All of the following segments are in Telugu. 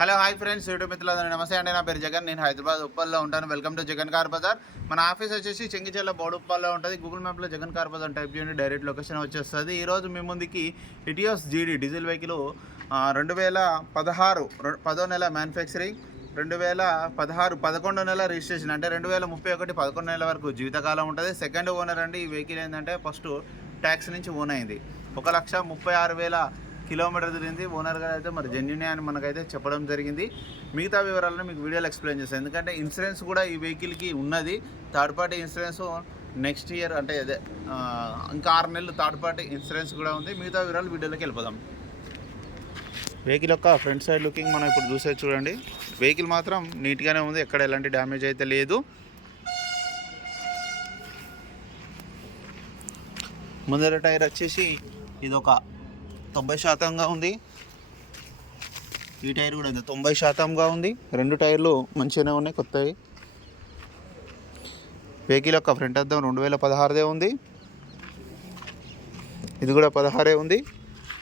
హలో హాయ్ ఫ్రెండ్స్, యూట్యూబ్ మిత్రులందరూ నమస్తే అండి. నా పేరు జగన్. నేను హైదరాబాద్ ఉప్పల్లో ఉంటాను. Welcome to Jagan car bazaar. మన ఆఫీస్ వచ్చేసి చెంగిచెర్ల బోడుప్పల్లో ఉంటుంది. గూగుల్ మ్యాప్లో జగన్ కార్ బజార్ టైప్ చేయండి, డైరెక్ట్ లొకేషన్ వచ్చేస్తుంది. ఈరోజు మీ ముందుకి ఇటియోస్ జీడీ డీజిల్ వెహికల్ 2016 10వ నెల మ్యానుఫ్యాక్చరింగ్, 2016 11వ నెల రిజిస్ట్రేషన్, అంటే 2031 11వ నెల వరకు జీవితకాలం ఉంటుంది. సెకండ్ ఓనర్ అండి. ఈ వెహికల్ ఏంటంటే ఫస్ట్ ట్యాక్స్ నుంచి ఓన్ అయింది. 1,36,000 కిలోమీటర్ తిరిగింది. ఓనర్ గారు అయితే మరి జెన్యునే అని మనకైతే చెప్పడం జరిగింది. మిగతా వివరాలను మీకు వీడియోలో ఎక్స్ప్లెయిన్ చేస్తాను. ఎందుకంటే ఇన్సూరెన్స్ కూడా ఈ వెహికల్కి ఉన్నది. Third party insurance next year, అంటే అదే ఇంకా 6 నెలలు థర్డ్ పార్టీ ఇన్సూరెన్స్ కూడా ఉంది. మిగతా వివరాలు వీడియోలోకి వెళ్ళిపోదాం. వెహికల్ యొక్క ఫ్రంట్ సైడ్ లుకింగ్ మనం ఇప్పుడు చూసే చూడండి. వెహికల్ మాత్రం నీట్గానే ఉంది, ఎక్కడ ఎలాంటి డ్యామేజ్ అయితే లేదు. ముందర టైర్ వచ్చేసి ఇది ఒక 90% ఉంది. ఈ టైర్ కూడా 90% ఉంది. 2 టైర్లు మంచిగానే ఉన్నాయి, కొత్తవి. వెహికల్ యొక్క ఫ్రంట్ అద్దం 2016దే ఉంది. ఇది కూడా 16 ఉంది.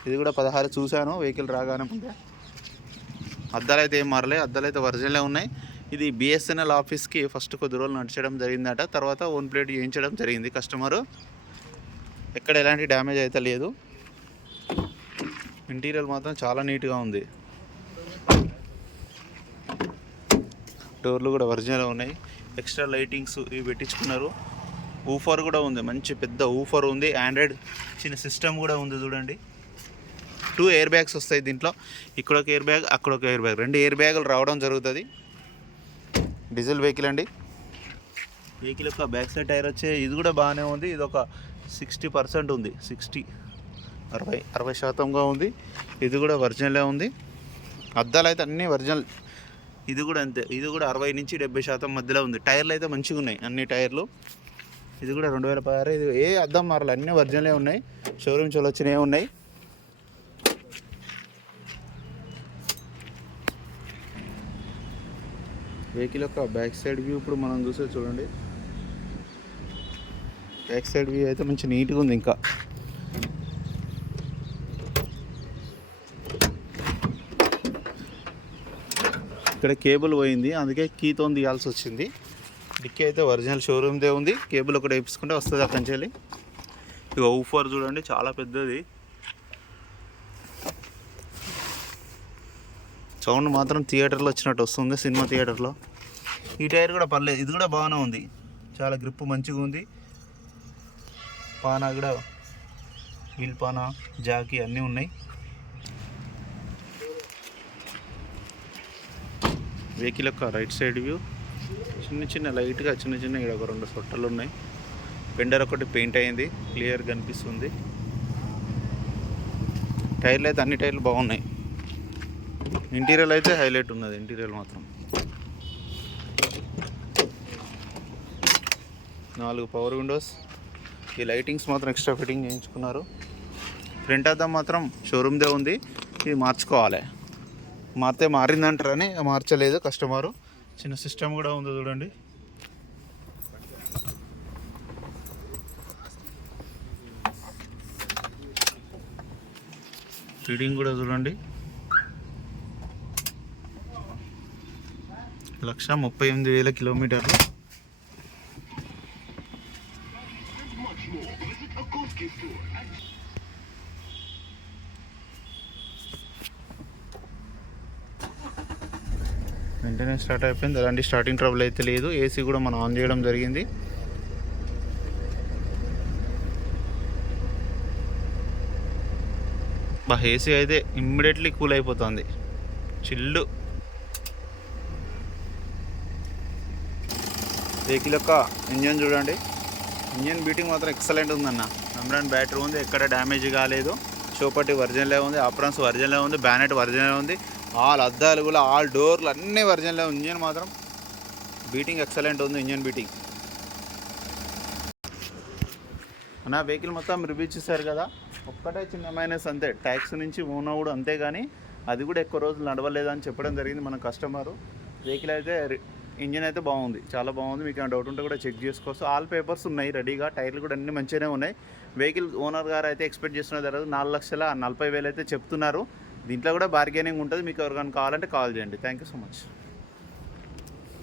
ఇది కూడా 16 చూశాను వెహికల్ రాగానే ముందే. అద్దాలు అయితే ఏం మారలే, అద్దాలు అయితే ఒరిజినలే ఉన్నాయి. ఇది బిఎస్ఎన్ఎల్ ఆఫీస్కి ఫస్ట్ కొద్ది రోజులు నడిచడం జరిగిందట. తర్వాత ఓన్ ప్లేట్ చేయించడం జరిగింది కస్టమరు. ఎక్కడ ఎలాంటి డ్యామేజ్ అయితే లేదు. ఇంటీరియర్ మాత్రం చాలా నీట్గా ఉంది. డోర్లు కూడా ఒరిజినల్ ఉన్నాయి. ఎక్స్ట్రా లైటింగ్స్ ఇవి పెట్టించుకున్నారు. ఊఫర్ కూడా ఉంది, మంచి పెద్ద ఊఫర్ ఉంది. ఆండ్రాయిడ్ చిన్న సిస్టమ్ కూడా ఉంది చూడండి. 2 ఎయిర్ బ్యాగ్స్ వస్తాయి దీంట్లో. ఇక్కడ ఒక ఎయిర్ బ్యాగ్, అక్కడ ఒక ఎయిర్ బ్యాగ్, 2 ఎయిర్ బ్యాగులు రావడం జరుగుతుంది. డీజిల్ వెహికల్ అండి. వెహికల్ యొక్క బ్యాక్ సైడ్ టైర్ వచ్చే ఇది కూడా బాగానే ఉంది. ఇది ఒక 60% ఉంది. 60% ఉంది. ఇది కూడా ఒరిజినలే ఉంది. అద్దాలు అయితే అన్నీ ఒరిజినల్. ఇది కూడా అంతే. ఇది కూడా 60 నుంచి 70% మధ్యలో ఉంది. టైర్లు అయితే మంచిగా ఉన్నాయి, అన్ని టైర్లు. ఇది కూడా 2016. ఇది ఏ అద్దం మారాలి, అన్నీ ఒరిజినలే ఉన్నాయి. షోరూమ్ చోలు వచ్చినవి ఉన్నాయి. వెహికల్ యొక్క బ్యాక్ సైడ్ వ్యూ ఇప్పుడు మనం చూసే చూడండి. బ్యాక్ సైడ్ వ్యూ అయితే మంచి నీట్గా ఉంది. ఇంకా ఇక్కడ కేబుల్ పోయింది, అందుకే కీతో తీయాల్సి వచ్చింది. డిక్కీ అయితే ఒరిజినల్ షోరూమ్దే ఉంది. కేబుల్ ఒకటి వేపించుకుంటే వస్తుంది అక్కడి నుంచి వెళ్ళి. ఇక ఊఫర్ చూడండి, చాలా పెద్దది. సౌండ్ మాత్రం థియేటర్లో వచ్చినట్టు వస్తుంది, సినిమా థియేటర్లో. ఈ టైర్ కూడా పర్లేదు, ఇది కూడా బాగానే ఉంది. చాలా గ్రిప్ మంచిగా ఉంది. పానా కూడా, వీల్ పానా, జాకీ అన్నీ ఉన్నాయి. వెహికల్ యొక్క రైట్ సైడ్ వ్యూ చిన్న లైట్గా చిన్న ఇక్కడ ఒక 2 సొట్టలు ఉన్నాయి. ఫెండర్ ఒకటి పెయింట్ అయింది, క్లియర్ కనిపిస్తుంది. టైర్లు అయితే అన్ని టైర్లు బాగున్నాయి. ఇంటీరియర్ అయితే హైలైట్ ఉన్నది. ఇంటీరియర్ మాత్రం 4 పవర్ విండోస్. ఈ లైటింగ్స్ మాత్రం ఎక్స్ట్రా ఫిట్టింగ్ చేయించుకున్నారు. ఫ్రంట్ అద్దం మాత్రం షోరూమ్దే ఉంది. ఇది మార్చుకోవాలి. మారితే మారిందంటారని మార్చలేదు కస్టమరు. చిన్న సిస్టమ్ కూడా ఉంది చూడండి. ఫీడింగ్ కూడా చూడండి. 1,38,000 కిలోమీటర్లు. వెంటనే స్టార్ట్ అయిపోయింది, ఎలాంటి స్టార్టింగ్ ట్రబుల్ అయితే లేదు. ఏసీ కూడా మనం ఆన్ చేయడం జరిగింది. ఏసీ అయితే ఇమ్మీడియట్లీ కూల్ అయిపోతుంది, చిల్లు. వెహికల్ యొక్క ఇంజన్ చూడండి. ఇంజన్ బీటింగ్ మాత్రం ఎక్సలెంట్ ఉందన్న. నెంబర్ బ్యాటరీ ఉంది, ఎక్కడ డ్యామేజ్ కాలేదు. షోపట్టి ఒరిజినలే ఉంది, ఆప్రాన్స్ ఒరిజినలే ఉంది, బ్యానెట్ ఒరిజినలే ఉంది. ఆల్ అద్దాలు కూడా, ఆల్ డోర్లు అన్నీ ఒరిజినలే ఉంది. ఇంజన్ మాత్రం బీటింగ్ ఎక్సలెంట్ ఉంది. ఇంజన్ బీటింగ్ నా వెహికల్ మొత్తం రివ్యూ చేశారు కదా. ఒక్కటే చిన్న మైనస్ అంతే, ట్యాక్స్ నుంచి ఓన్ అవ్వడం అంతే. కానీ అది కూడా ఎక్కువ రోజులు నడవలేదని చెప్పడం జరిగింది మన కస్టమరు. వెహికల్ అయితే ఇంజన్ అయితే బాగుంది, చాలా బాగుంది. మీకు ఏమైనా డౌట్ ఉంటే కూడా చెక్ చేసుకోవచ్చు. ఆల్ పేపర్స్ ఉన్నాయి రెడీగా. టైర్లు కూడా అన్నీ మంచిగానే ఉన్నాయి. వెహికల్ ఓనర్ గారు అయితే ఎక్స్పెక్ట్ చేస్తున్న తర్వాత 4,40,000 అయితే చెప్తున్నారు. దీంట్లో కూడా బార్గెనింగ్ ఉంటుంది. మీకు ఎవరికైనా కావాలంటే కాల్ చేయండి. Thank you so much.